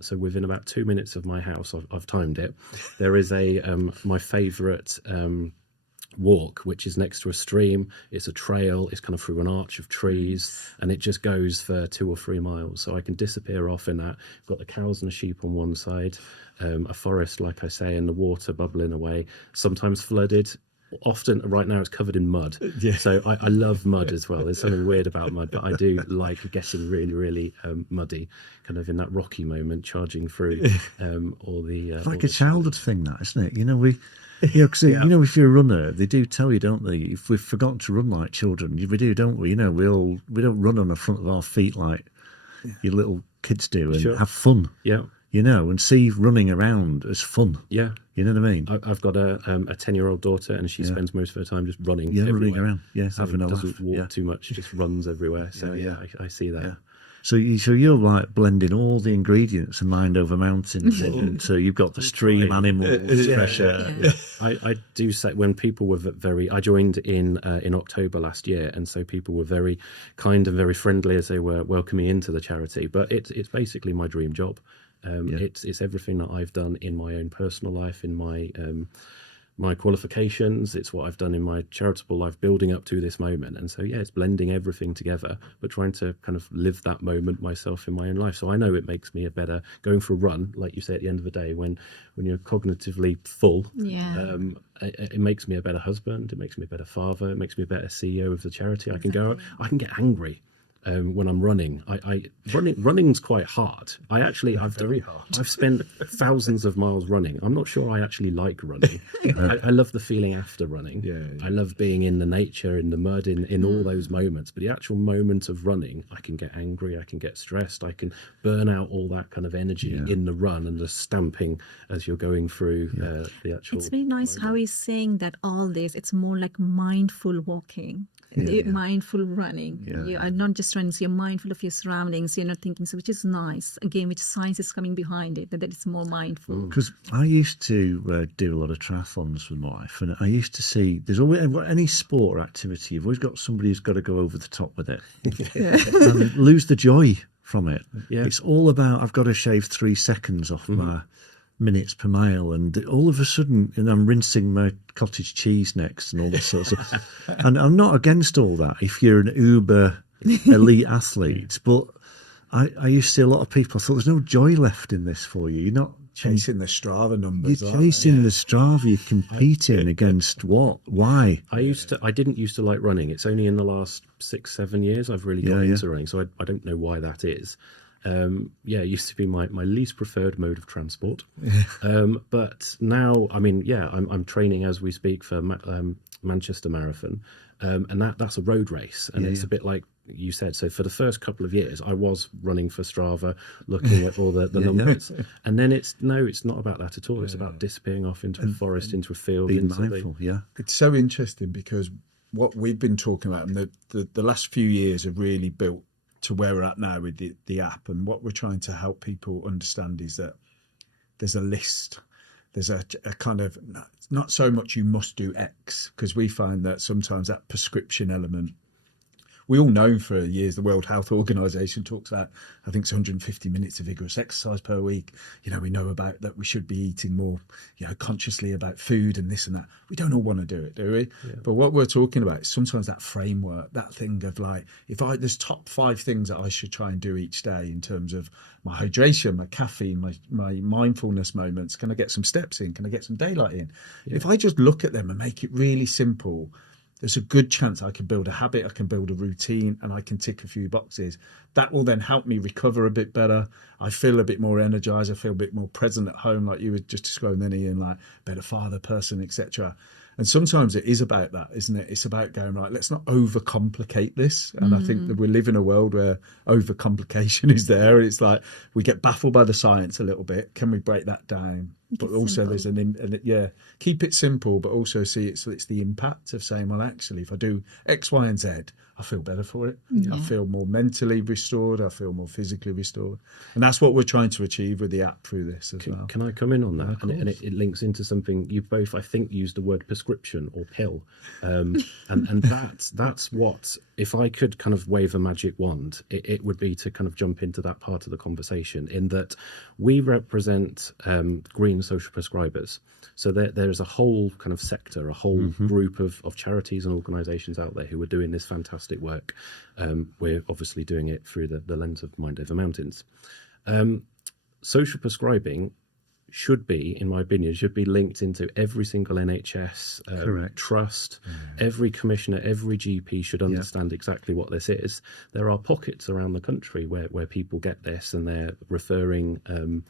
so within about 2 minutes of my house, I've timed it, there is my favourite walk, which is next to a stream. It's a trail. It's kind of through an arch of trees, and it just goes for 2 or 3 miles. So I can disappear off in that. I've got the cows and the sheep on one side, a forest, like I say, and the water bubbling away, sometimes flooded. Often, right now, it's covered in mud. Yeah. So I love mud as well. There's something weird about mud, but I do like getting really, really muddy, kind of in that rocky moment, charging through all the. It's like a childhood thing, that, isn't it? You know, cause, you know, if you're a runner, they do tell you, don't they? If we've forgotten to run like children, we do, don't we? You know, we don't run on the front of our feet like your little kids do, and have fun. Yeah. You know, and see running around as fun. Yeah. You know what I mean? I've got a 10-year-old daughter, and she spends most of her time just running. Yeah, everywhere. running around. Yeah, so having a laugh. Doesn't walk too much, just runs everywhere. So I see that. Yeah. So you're like blending all the ingredients of Mind Over Mountains in. So you've got the stream animals, fresh air. I do say, when people were I joined in October last year, and so people were very kind and very friendly as they were welcoming into the charity. But it's basically my dream job. It's everything that I've done in my own personal life, in my qualifications. It's what I've done in my charitable life building up to this moment. And so it's blending everything together, but trying to kind of live that moment myself in my own life. So I know it makes me going for a run, like you say, at the end of the day, when you're cognitively full, it makes me a better husband, it makes me a better father, it makes me a better CEO of the charity. I can get angry when I'm running. Running's quite hard. Very hard. I've spent thousands of miles running. I'm not sure I actually like running. I love the feeling after running. I love being in the nature, in the mud, in all those moments. But the actual moment of running, I can get angry, I can get stressed, I can burn out all that kind of energy in the run and the stamping as you're going through the actual. It's very nice how he's saying that all this, it's more like mindful walking. Mindful running. You are not just running, so you're mindful of your surroundings, you're not thinking, so which is nice. Again, which science is coming behind it, that it's more mindful. Because I used to do a lot of triathlons with my wife, and I used to see there's always any sport or activity, you've always got somebody who's got to go over the top with it and lose the joy from it. It's all about, I've got to shave 3 seconds off my minutes per mile, and all of a sudden, and I'm rinsing my cottage cheese next and all this sort of stuff. And I'm not against all that if you're an uber elite athlete, but I used to see a lot of people, I thought there's no joy left in this for you. You're not chasing the Strava numbers. You're chasing the Strava, you're competing against what? Why? I didn't used to like running. It's only in the last 6-7 years I've really got into running, so I don't know why that is. It used to be my least preferred mode of transport. But now, I'm training as we speak for Manchester Marathon, and that's a road race, and it's a bit like you said. So for the first couple of years, I was running for Strava, looking at all the numbers, and then it's not about that at all. It's about disappearing off into a forest, into a field. Being mindful, It's so interesting because what we've been talking about, and the last few years have really built to where we're at now with the app, and what we're trying to help people understand is that there's a list, there's a kind of, not so much you must do X, because we find that sometimes that prescription element, we all know for years the World Health Organization talks about, I think it's 150 minutes of vigorous exercise per week. We know about that we should be eating more, consciously about food and this and that. We don't all want to do it, do we? But what we're talking about is sometimes that framework, that thing of like, there's top 5 things that I should try and do each day in terms of my hydration, my caffeine, my mindfulness moments. Can I get some steps in? Can I get some daylight in? If I just look at them and make it really simple, there's a good chance I can build a habit, I can build a routine, and I can tick a few boxes. That will then help me recover a bit better. I feel a bit more energized. I feel a bit more present at home, like you were just describing, then Ian, like better father, person, etc. And sometimes it is about that, isn't it? It's about going, right, let's not overcomplicate this. And I think that we live in a world where overcomplication is there. And it's like we get baffled by the science a little bit. Can we break that down? But also there's keep it simple, but also see it so it's the impact of saying, well, actually, if I do X, Y, and Z, I feel better for it. I feel more mentally restored. I feel more physically restored. And that's what we're trying to achieve with the app through this as well. Can I come in on that? And it links into something you both, I think, used the word prescription or pill. And that's what, if I could kind of wave a magic wand, it would be to kind of jump into that part of the conversation, in that we represent green social prescribers. So there's a whole kind of sector, a whole group of charities and organisations out there who are doing this fantastic work. We're obviously doing it through the lens of Mind Over Mountains. Social prescribing should be, in my opinion, linked into every single NHS trust. Every commissioner, every GP should understand exactly what this is. There are pockets around the country where people get this and they're referring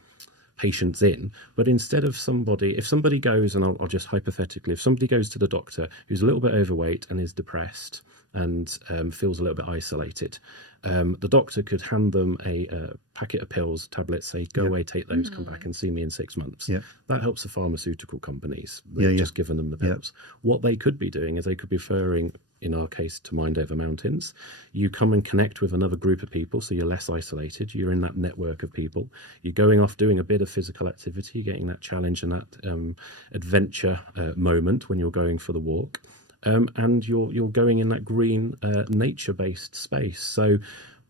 patients in, but instead of if somebody goes, and I'll just hypothetically, if somebody goes to the doctor who's a little bit overweight and is depressed and feels a little bit isolated, the doctor could hand them a packet of pills, tablets, say, go away, take those, come back and see me in 6 months. That helps the pharmaceutical companies. Just giving them the pills. What they could be doing is they could be referring, in our case, to Mind Over Mountains. You come and connect with another group of people, so you're less isolated. You're in that network of people. You're going off doing a bit of physical activity, you're getting that challenge and that adventure moment when you're going for the walk. And you're going in that green nature-based space. So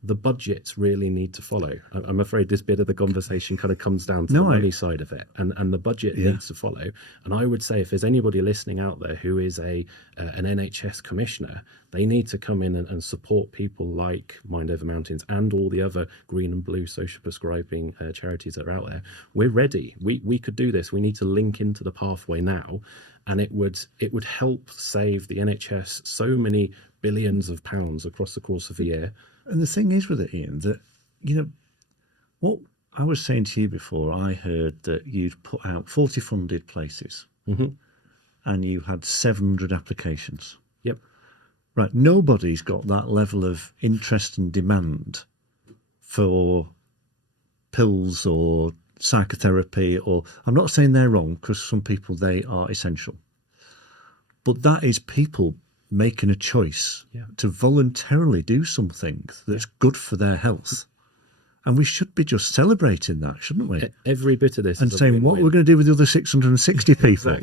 the budgets really need to follow. I'm afraid this bit of the conversation kind of comes down to the money side of it, and the budget needs to follow. And I would say, if there's anybody listening out there who is an NHS commissioner, they need to come in and support people like Mind Over Mountains and all the other green and blue social prescribing charities that are out there. We're ready. We could do this. We need to link into the pathway now, and it would help save the NHS so many billions of pounds across the course of a year. And the thing is with it, Ian, that, what I was saying to you before, I heard that you'd put out 40 funded places and you had 700 applications. Yep. Right. Nobody's got that level of interest and demand for pills or psychotherapy, or I'm not saying they're wrong, because some people, they are essential. But that is people making a choice to voluntarily do something that's good for their health. And we should be just celebrating that, shouldn't we? Every bit of this. And saying, what we're going to do with the other 660 people?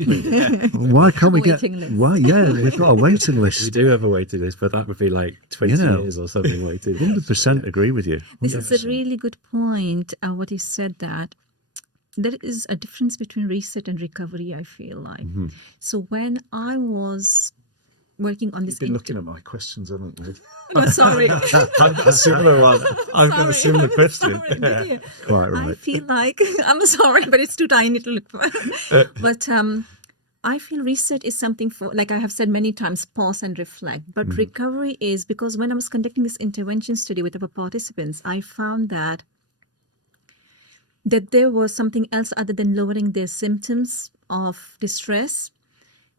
Why can't we get... Why? Yeah, we've got a waiting list. We do have a waiting list, but that would be like 20 years or something waiting. 100% agree with you. 100%. This is a really good point, what you said, that there is a difference between reset and recovery, I feel like. So when I was working on this... You've been looking at my questions, haven't you? Oh, sorry. I've got a similar one. I've got a similar question. Sorry, Quite right. I feel like... I'm sorry, but it's too tiny to look for. But I feel reset is something for, like I have said many times, pause and reflect. But recovery is, because when I was conducting this intervention study with our participants, I found that there was something else other than lowering their symptoms of distress.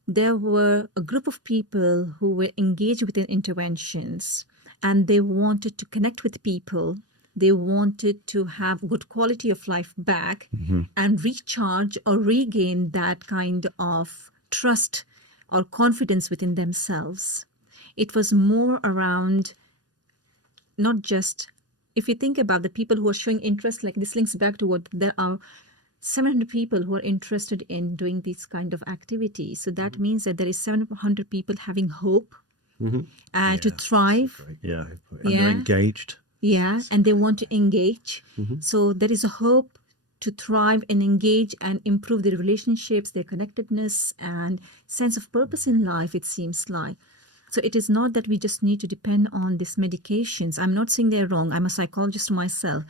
There were a group of people who were engaged within interventions, and they wanted to connect with people. They wanted to have good quality of life back and recharge or regain that kind of trust or confidence within themselves. It was more around not just, if you think about the people who are showing interest, like this links back to what there are 700 people who are interested in doing these kind of activities. So that means that there is 700 people having hope to thrive. And they're engaged. Yeah, and they want to engage. So there is a hope to thrive and engage and improve their relationships, their connectedness and sense of purpose in life, it seems like. So it is not that we just need to depend on these medications. I'm not saying they're wrong. I'm a psychologist myself.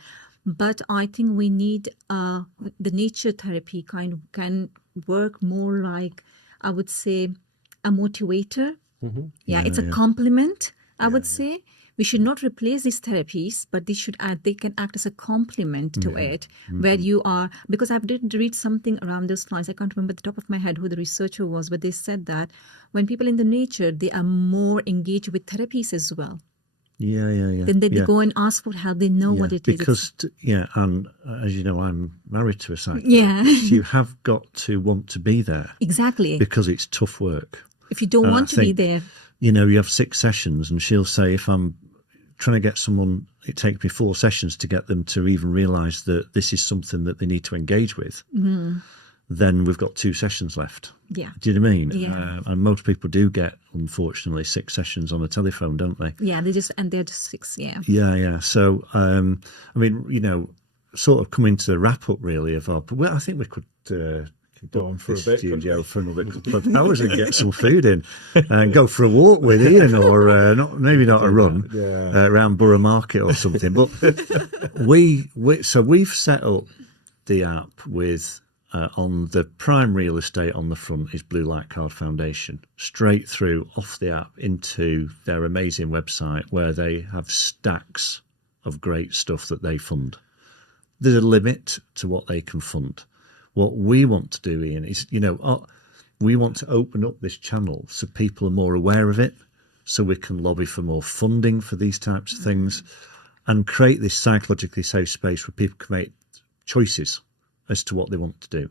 But I think we need the nature therapy can work more like, I would say, a motivator. It's a complement, I would say. we should not replace these therapies, but they can act as a complement to it, where you are, because I did read something around those lines. I can't remember at the top of my head who the researcher was, but they said that when people in the nature, they are more engaged with therapies as well. Yeah. Then they go and ask for help. They know what it is. Because, and as you know, I'm married to a psychologist. Yeah. You have got to want to be there. Exactly. Because it's tough work. If you don't want to be there. You have 6 sessions, and she'll say, if I'm trying to get someone, it takes me 4 sessions to get them to even realise that this is something that they need to engage with. Then we've got 2 sessions left. Yeah. Do you know what I mean? Yeah. And most people do get, unfortunately, 6 sessions on the telephone, don't they? Yeah, they're just 6, yeah. Yeah. So, sort of coming to the wrap up really of our, I think we could go on for a bit, studio for another couple of hours and get some food in and go for a walk with Ian, or maybe not a run around Borough Market or something. But we've set up the app with on the prime real estate on the front is Blue Light Card Foundation, straight through off the app into their amazing website where they have stacks of great stuff that they fund. There's a limit to what they can fund. What we want to do, Ian, is, we want to open up this channel so people are more aware of it, so we can lobby for more funding for these types of things and create this psychologically safe space where people can make choices as to what they want to do.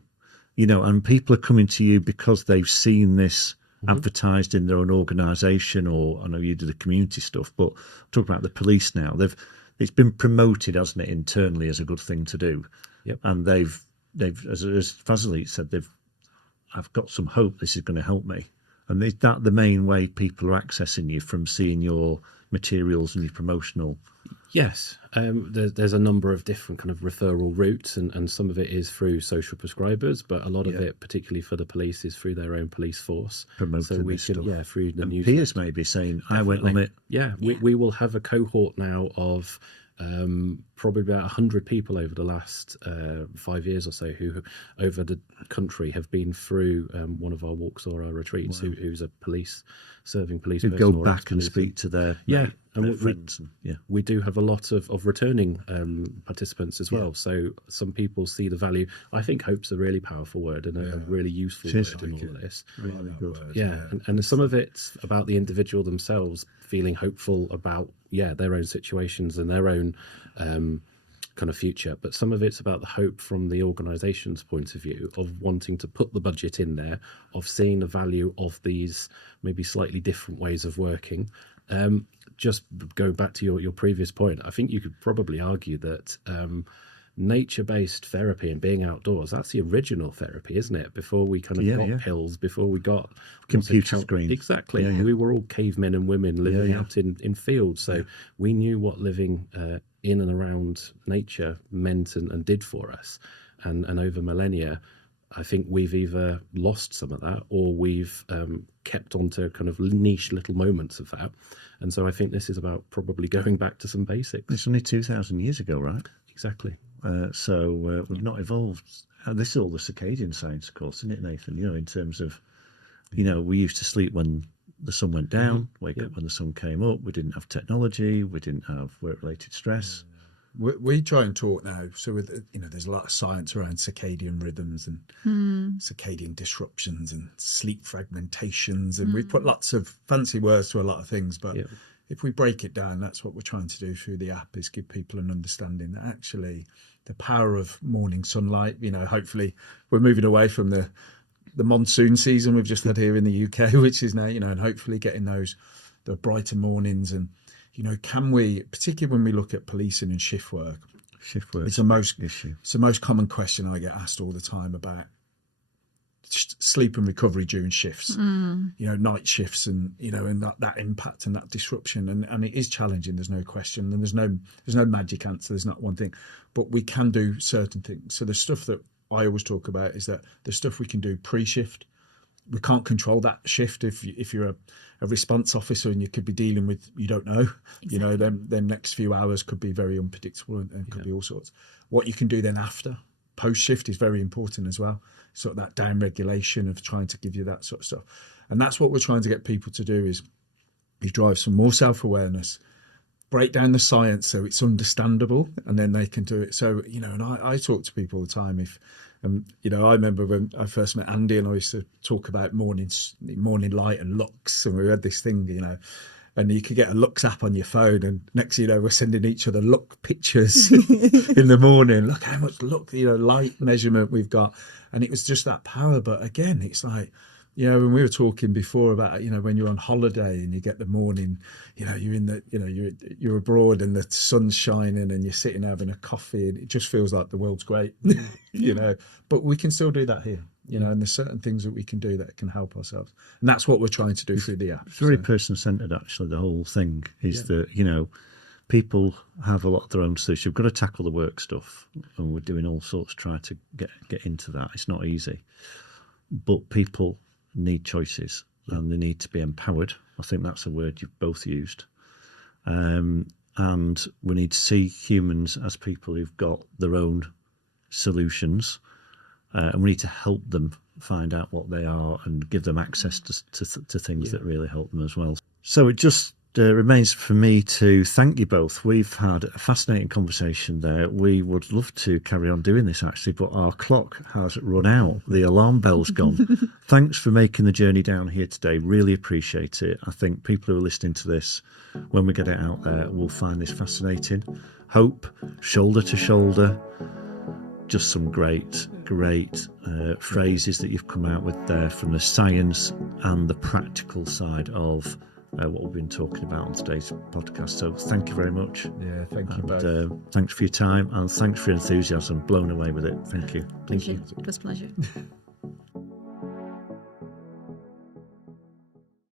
And people are coming to you because they've seen this advertised in their own organisation, or I know you do the community stuff, but talk about the police now. It's been promoted, hasn't it, internally as a good thing to do. Yep. And they've as Fazaleet said, I've got some hope this is going to help me. And is that the main way people are accessing you, from seeing your materials and your promotional? Yes, there's a number of different kind of referral routes, and some of it is through social prescribers, but a lot of it, particularly for the police, is through their own police force. Promoting so we this can, stuff. through the and news. Peers maybe saying, I went on it. Yeah, we will have a cohort now of probably about 100 people over the last 5 years or so who over the country have been through one of our walks or our retreats. Wow. Who's a serving police Who person go or back and ex-police. speak to their friends. We do have a lot of returning participants as well. So some people see the value. I think hope's a really powerful word and a really useful word in all of this. Really good. And some of it's about the individual themselves feeling hopeful about their own situations and their own kind of future, but some of it's about the hope from the organisation's point of view of wanting to put the budget in there, of seeing the value of these maybe slightly different ways of working. Just go back to your previous point, I think you could probably argue that nature-based therapy and being outdoors, that's the original therapy, isn't it? Before we kind of got pills, before we got computer screens. Exactly. We were all cavemen and women living out in fields, so we knew what living in and around nature meant and did for us. And over millennia, I think we've either lost some of that, or we've kept on to kind of niche little moments of that. And so I think this is about probably going back to some basics. It's only 2,000 years ago, right? Exactly. So we've not evolved. This is all the circadian science, of course, isn't it, Nathan? In terms of, we used to sleep when the sun went down, wake up when the sun came up. We didn't have technology. We didn't have work-related stress. We try and talk now. So with there's a lot of science around circadian rhythms and circadian disruptions and sleep fragmentations, and we put lots of fancy words to a lot of things. But if we break it down, that's what we're trying to do through the app, is give people an understanding that actually the power of morning sunlight. Hopefully we're moving away from the monsoon season we've just had here in the UK, which is now and hopefully getting the brighter mornings. And can we, particularly when we look at policing and shift work, it's the most common question I get asked all the time about sleep and recovery during shifts, night shifts, and and that impact and that disruption, and it is challenging. There's no question, and there's no magic answer. There's not one thing, but we can do certain things. So the stuff that I always talk about is that the stuff we can do pre-shift. We can't control that shift if you're a response officer and you could be dealing with, you don't know, Exactly. them next few hours could be very unpredictable and could be all sorts. What you can do then after post shift is very important as well. Sort of that down regulation of trying to give you that sort of stuff, and that's what we're trying to get people to do is drive some more self-awareness, break down the science so it's understandable, and then they can do it. So, you know, and I talk to people all the time. If, you know, I remember when I first met Andy, and I used to talk about morning light and looks, and we had this thing, you know, and you could get a looks app on your phone, and next thing you know, we're sending each other look pictures in the morning. Look how much light measurement we've got. And it was just that power. But again, it's like, you know, when we were talking before about, you know, when you're on holiday and you get the morning, you know, you're abroad and the sun's shining and you're sitting having a coffee, and it just feels like the world's great, you know. But we can still do that here, you know, and there's certain things that we can do that can help ourselves. And that's what we're trying to do through the app. It's very person-centred, actually. The whole thing is that, you know, people have a lot of their own solutions. You've got to tackle the work stuff, and we're doing all sorts to try to get into that. It's not easy. But people need choices, and they need to be empowered. I think that's a word you've both used. And we need to see humans as people who've got their own solutions, and we need to help them find out what they are and give them access to things that really help them as well. So it just remains for me to thank you both. We've had a fascinating conversation there. We would love to carry on doing this, actually, but our clock has run out. The alarm bell's gone. Thanks for making the journey down here today. Really appreciate it. I think people who are listening to this, when we get it out there, will find this fascinating. Hope, shoulder to shoulder. Just some great phrases that you've come out with there from the science and the practical side of what we've been talking about on today's podcast. So thank you very much. Yeah, thank you both. Thanks for your time, and thanks for your enthusiasm. Blown away with it. Thank you. Thank you. It was a pleasure.